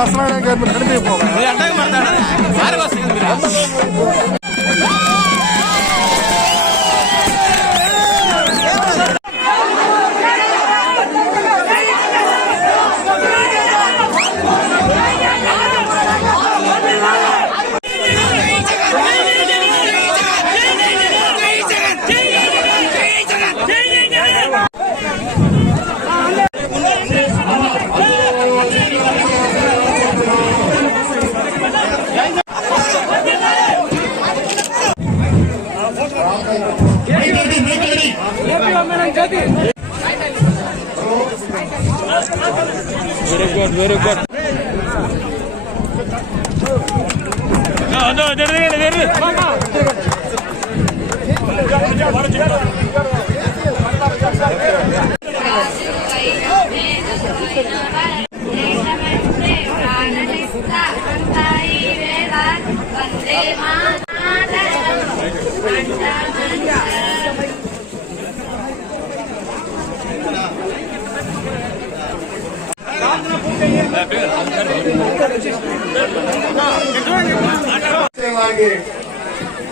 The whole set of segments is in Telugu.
ಅಸರಾಣೆ ಕಡಿಮೆ Very good. No, there.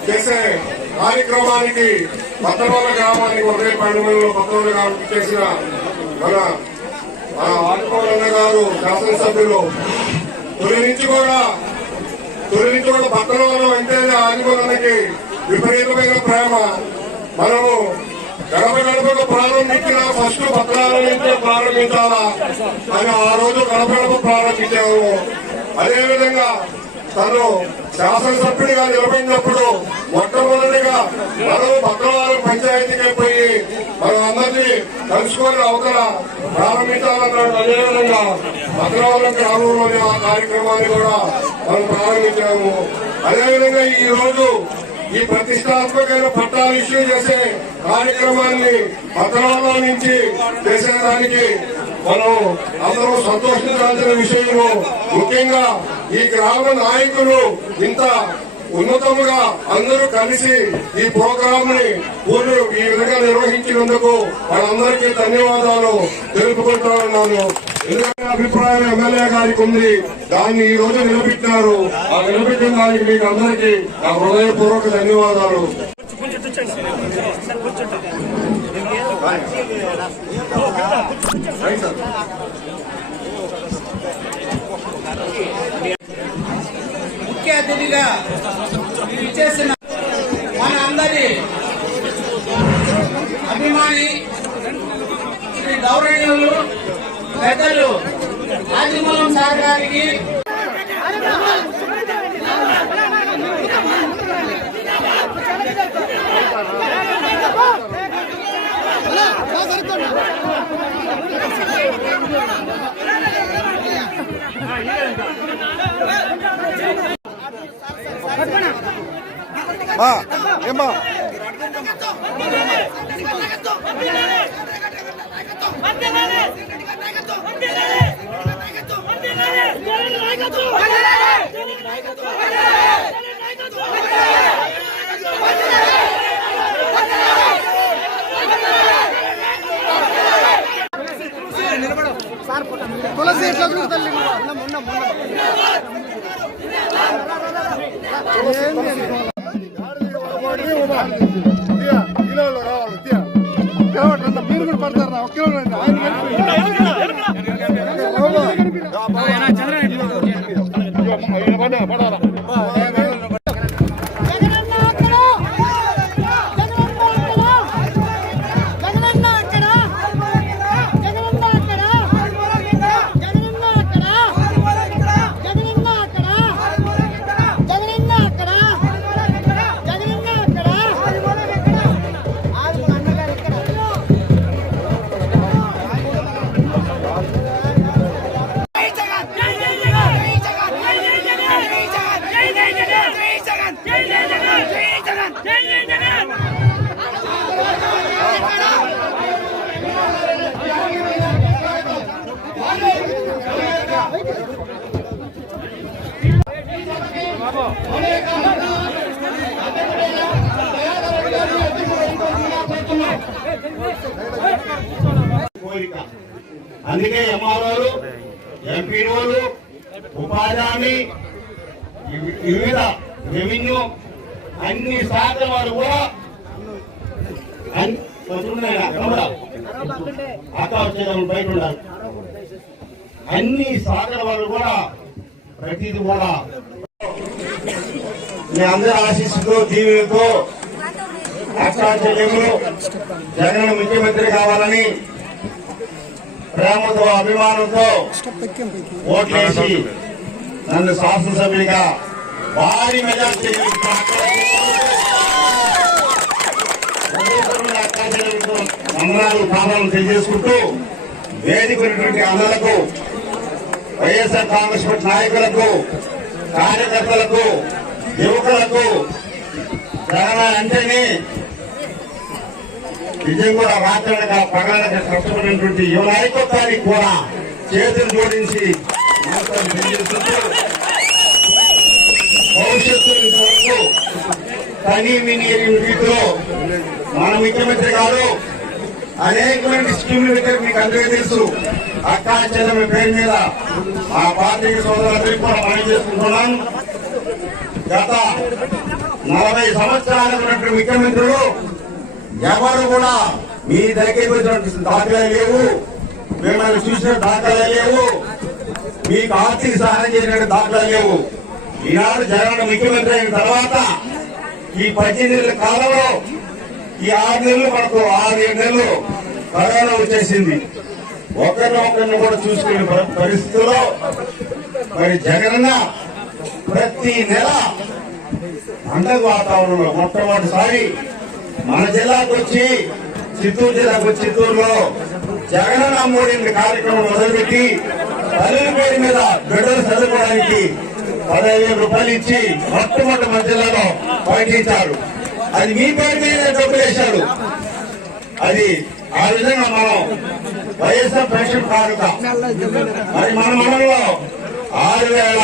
చేసే కార్యక్రమానికి పత్తనోళ్ళ గ్రామానికి ఉదయ పండుగలో పత్తనోళ్ళ గ్రామానికి చేసిన మన ఆటోలన్న గారు శాసనసభ్యులు తొలి నుంచి కూడా పత్తనోళ్ళ వెంటనే ఆదిమూలన్నకి విపరీతమైన ప్రేమ. మనము గడప ప్రారంభించిన ఫస్ట్ పత్రాల నుంచే ప్రారంభించాలా అని ఆ రోజు గడప ప్రారంభించాము. అదేవిధంగా తను శాసనసభ్యుడిగా నిలబడినప్పుడు మొట్టమొదటిగా మనం పత్రాల పంచాయతీకి పోయి మనం అందరినీ కలుసుకొని అవతల ప్రారంభించాలన్నాడు. అదేవిధంగా పత్రాల గ్రామంలోని ఆ కార్యక్రమాన్ని కూడా మనం ప్రారంభించాము. అదేవిధంగా ఈ రోజు ఈ ప్రతిష్టాత్మకమైన పట్టాలు ఇష్యూ చేసే కార్యక్రమాన్ని పత్రాల నుంచి చేసేదానికి మనం అందరూ సంతోషించాల్సిన విషయము. ముఖ్యంగా ఈ గ్రామ నాయకులు ఇంత ఉన్నతముగా అందరూ కలిసి ఈ ప్రోగ్రామ్ ని ఈ విధంగా నిర్వహించినందుకు వాళ్ళందరికీ ధన్యవాదాలు తెలుపుకుంటా ఉన్నాను. ఎందుకంటే అభిప్రాయం ఎమ్మెల్యే గారికి ఉంది, దాన్ని ఈ రోజు నిలబెట్టినారు. ఆ నిలబెట్టిన దానికి మీకు అందరికీ నా హృదయపూర్వక ధన్యవాదాలు. ముఖ్య అతిథిగా ఇచ్చేసిన మన అందరి అభిమాని శ్రీ గౌరవనీయులు పెద్దలు ఆదిమూలం సార్ గారికి ఏమ్మా తులసి ఎట్లా చూడాలి మీరు కూడా పడతారా? ఒక కిలో పడాలా అందుకే ఎంఆర్ఓలు, ఎంపీఓలు, ఉపాధి హామీ, వివిధ రెవెన్యూ అన్ని శాఖల వారు కూడా అక్క వచ్చేదాన్ని బయట ఉండాలి. అన్ని శాఖల వారు కూడా ప్రతిదీ కూడా మీ అందరి ఆశీస్సుతో దీవులతో అక్క చెల్లెములు జగన్ ముఖ్యమంత్రి కావాలని ప్రేమతో అభిమానంతో ఓట్లేసి నన్ను శాసనసభ్యుడిగా భారీ మెజార్టీ వందనాలు కావాలను తెలియజేసుకుంటూ వేదికైనటువంటి అందరకు వైఎస్ఆర్ కాంగ్రెస్ పార్టీ నాయకులకు కార్యకర్తలకు యువకులకు జగన్ అంటేనే నిజం కూడా రాత్రనక పగలనక కష్టపడినటువంటి యువ నాయకత్వానికి కూడా చేతులు జోడించి తెలియజేస్తుంటూ భవిష్యత్తు వరకు కనీ విని రీతిలో మన ముఖ్యమంత్రి గారు అనేకమైన స్కీములు పెట్టారు. మీకు అందరికీ తెలుసు. అక్కా చెల్లెమ్మ పేరు మీద మా పార్టీ సోదరులందరికీ కూడా మనం చేసుకుంటున్నాం. గత 40 సంవత్సరాలు ఉన్నటువంటి ముఖ్యమంత్రులు ఎవరు కూడా మీ దగ్గరికి వచ్చినటువంటి దాఖలే లేవు, మిమ్మల్ని చూసిన దాఖలే లేవు, మీకు ఆర్థిక సహాయం చేసిన దాఖలే లేవు. ఈనాడు జగన్ ముఖ్యమంత్రి అయిన తర్వాత ఈ 18 నెలల కాలంలో ఈ 6 నెలలు మనకు 6-7 నెలలు కరోనా వచ్చేసింది. ఒకరినొకరిని కూడా చూసుకునే పరిస్థితుల్లో మరి జగనన్న ప్రతి నెల పండగ వాతావరణంలో మొట్టమొదటిసారి మన జిల్లాకు వచ్చి చిత్తూరు జిల్లాకు వచ్చి చిత్తూరులో జగనన్న అమ్మఒడి కార్యక్రమం మొదలుపెట్టి తల్లి పేరు మీద బిడ్డలు చదువుకోవడానికి 15,000 రూపాయలు ఇచ్చి మొట్టమొదటి మన జిల్లాలో ప్రకటించారు. అది మీ పేరు మీద డబ్బులు వేశారు. అది ఆ విధంగా మనం వైఎస్ఆర్ పెన్షన్ కానుక మరి మన మనలో 6,000